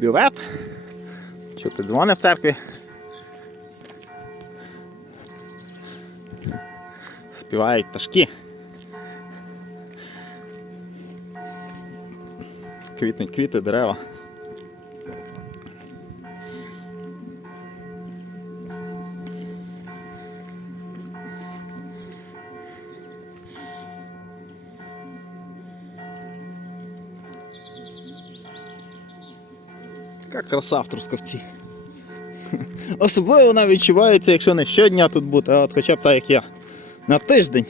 бювет. Чути дзвони в церкві. Співають пташки. Квітнуть квіти, дерева. краса в трускавці. Особливо вона відчувається, якщо не щодня тут бути, а от хоча б так як я на тиждень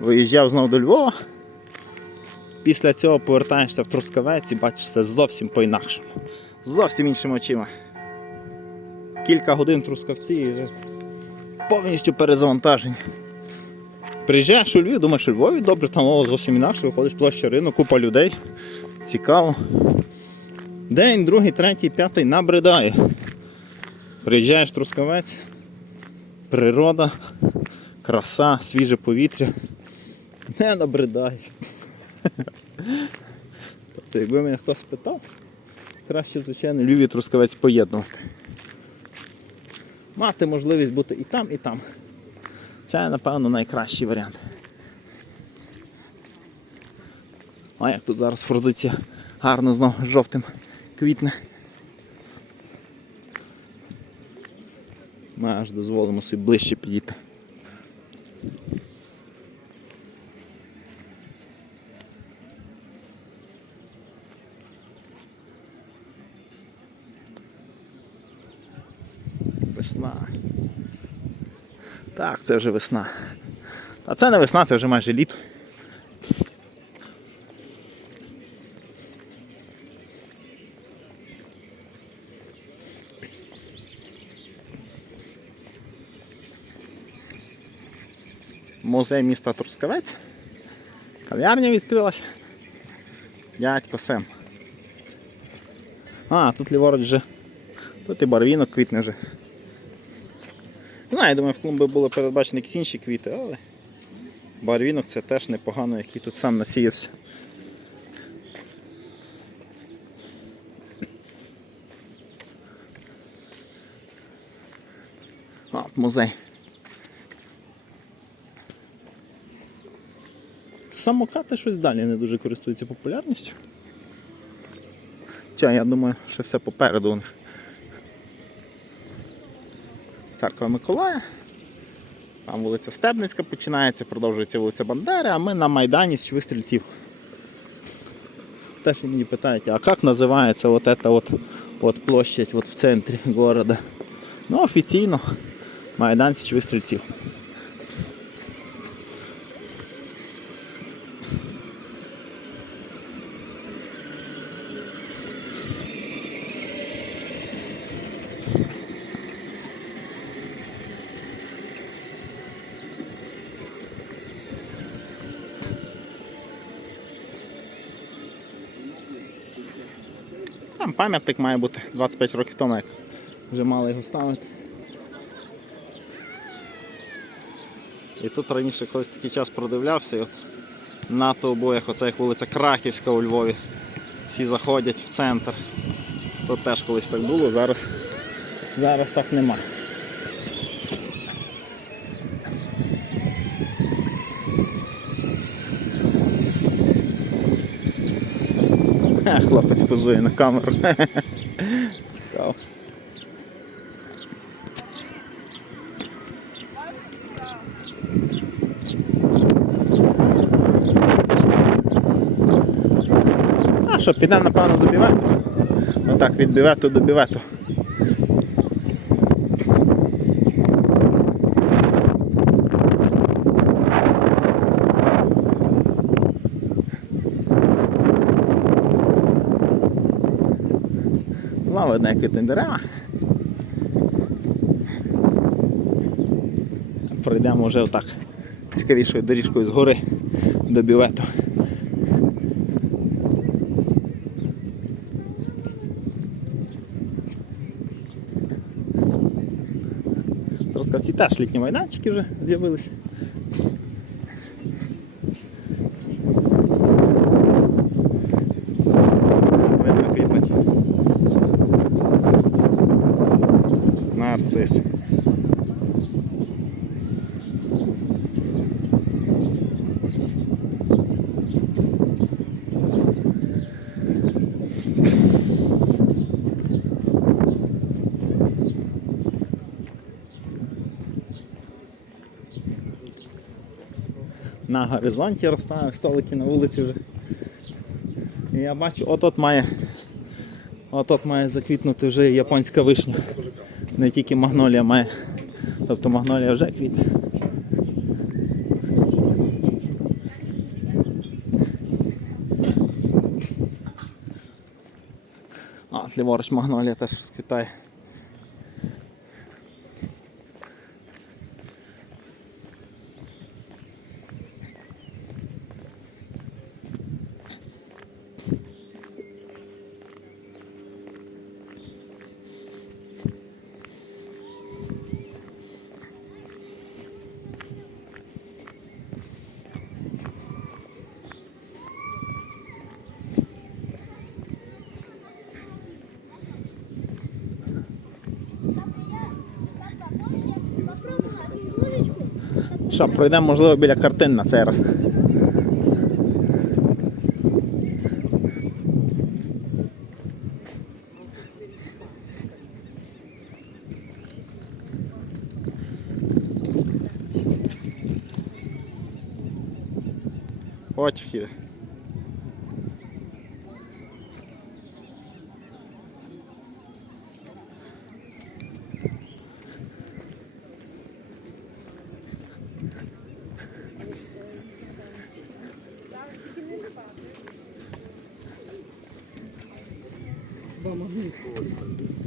виїжджав знову до Львова. Після цього повертаєшся в Трускавець і бачиш це зовсім по-інакшому. Зовсім іншими очима. Кілька годин Трускавці і вже повністю перезавантажені. Приїжджаєш у Львів, думаєш, у Львові добре, там о, зовсім інакше, виходиш площа ринок, купа людей. Цікаво. День, другий, третій, п'ятий набридає. Приїжджаєш трускавець, природа, краса, свіже повітря. Не набридає. Тобто, якби мене хтось питав, краще, звичайно, любі трускавець поєднувати. Мати можливість бути і там, і там. Це, напевно, найкращий варіант. А як тут зараз форзиться гарно знову жовтим квітне. Ми аж дозволимо собі ближче підійти. Весна. Так, це вже весна. А це не весна, це вже майже літо. музей міста Трускавець. Кав'ярня відкрилась. Дядько Сем. А, тут ліворуч вже. Тут і барвінок квітне вже. Не ну, знаю, я думаю, в клумбі були передбачені якісь інші квіти, але барвінок це теж непогано, який тут сам насіявся. Музей. Самокати щось далі не дуже користуються популярністю. Хоча, я думаю, що все попереду у них. Церква Миколая. Там вулиця Стебницька починається, продовжується вулиця Бандери, а ми на Майдані з Вистрільців. Теж мені питають, а як називається от ета от, от площадь от в центрі міста? Ну, офіційно Майдан з вистрільців. Там пам'ятник має бути 25 років тому, як вже мали його ставити. І тут раніше колись такий час продивлявся, і от на обоях, оце як вулиця Краківська у Львові. Всі заходять в центр. Тут теж колись так було, зараз, зараз так немає. хлопець позує на камеру. Цікаво. А що, підемо, напевно, до бівету? Отак, від бівету до бівету. села, видно, як квітні дерева. Прийдемо вже отак цікавішою доріжкою з гори до бювету. Троскавці теж літні майданчики вже з'явилися. нарцис. На горизонті розставив столики на вулиці вже. І я бачу, от-от має от-от має заквітнути вже японська вишня не тільки магнолія має, тобто магнолія вже квітне. А, зліворуч магнолія теж розквітає. Що, пройдемо, можливо, біля картин на цей раз. Потяг їде.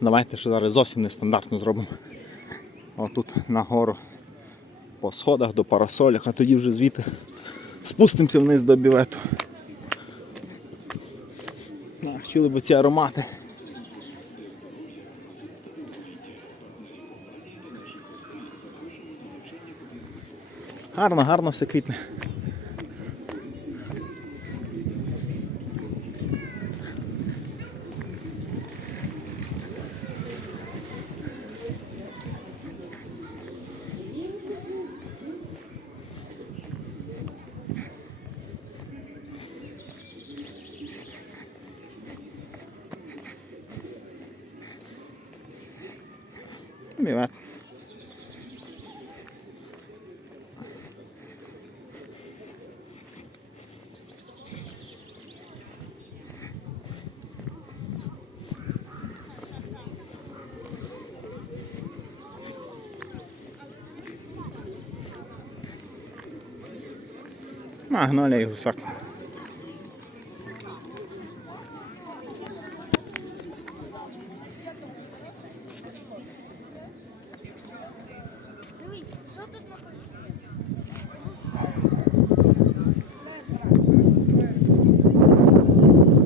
Давайте ще зараз зовсім нестандартно зробимо. Отут нагору по сходах до парасолях, а тоді вже звідти спустимося вниз до бівету. чули б ці аромати. Гарно, гарно все квітне. não olha aí o saco.